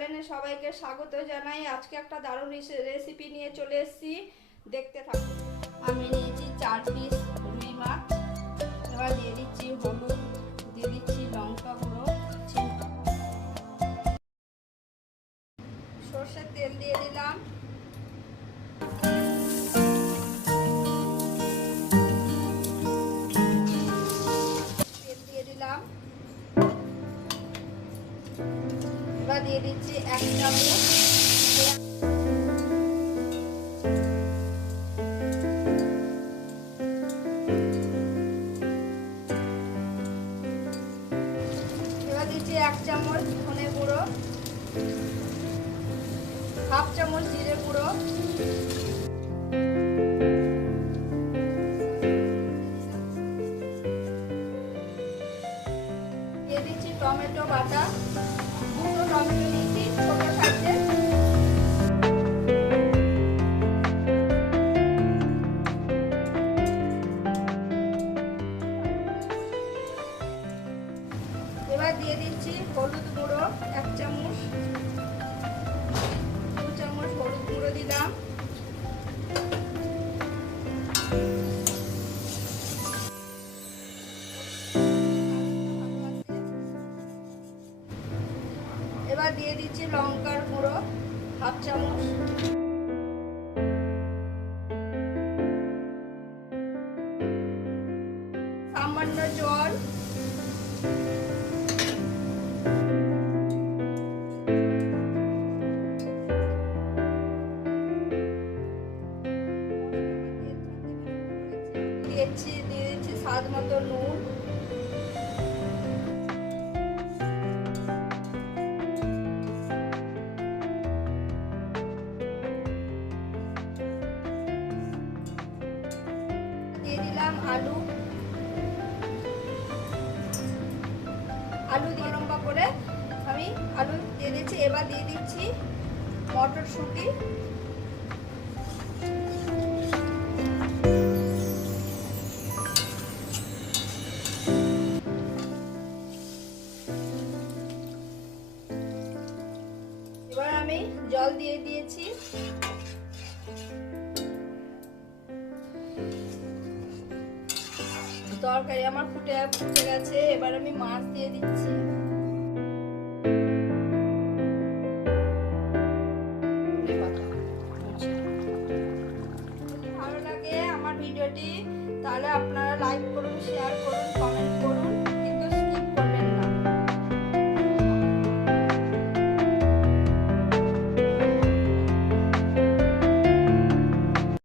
চ্যানেলে সবাইকে স্বাগত জানাই। আজকে একটা দারুণ রেসিপি নিয়ে চলে এসেছি, দেখতে থাকুন। আমি নিয়েছি 4 পিস রুই মাছ। এবার দিয়ে দিচ্ছি হলুদ, দিয়ে দিচ্ছি লঙ্কা গুঁড়ো, সর্ষের তেল দিয়ে দিলাম, তেল দিয়ে দিলাম। এবার দিয়ে দিচ্ছি 1 চামচ, এবার দিচ্ছি 1 চামচ ধনে গুঁড়ো, হাফ চামচ জিরে গুঁড়ো, দিয়ে দিচ্ছি টমেটো বাটা, 2টো টমেটো নিয়েছি ছোট সাইজের। এবার দিয়ে দিচ্ছি হলুদ গুঁড়ো 1 চামচ, 2 চামচ হলুদ গুঁড়ো দিলাম। এবার দিয়ে দিচ্ছি লঙ্কার গুঁড়ো হাফ চামচ, সামান্য জল, দিয়ে দিচ্ছি স্বাদ মতো নুন, দিয়ে দিলাম আলু দিয়ে লম্বা করে আমি আলু দিয়ে দিচ্ছি। এবার দিয়ে দিচ্ছি মটরশুঁটি, এবার আমি জল দিয়ে দিয়েছি। তরকারি আমার ফুটে গেছে। এবার আমি মাছ দিয়ে দিচ্ছি।